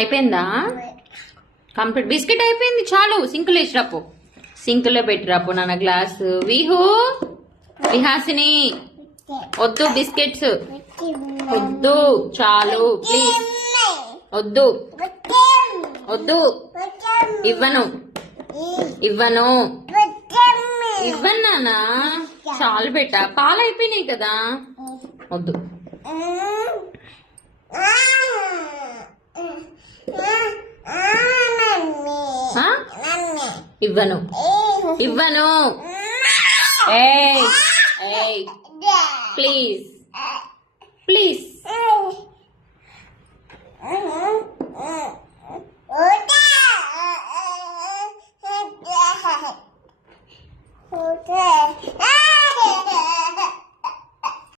అయిపోయిందా? Complete. Biscuit అయిపోయింది, చాలు. సింకులో వేసిరాపు, సింకులో పెట్టిరాపు నాన్న గ్లాసు. విహాసిని వద్దు, బిస్కెట్స్ వద్దు, చాలు ప్లీజ్. వద్దు వద్దు, ఇవ్వను ఇవ్వను ఇవ్వను నాన్న, చాలు బెట్ట. పాలు అయిపోయినాయి కదా, వద్దు. ఇవ్వను ఇవ్వను. Please please.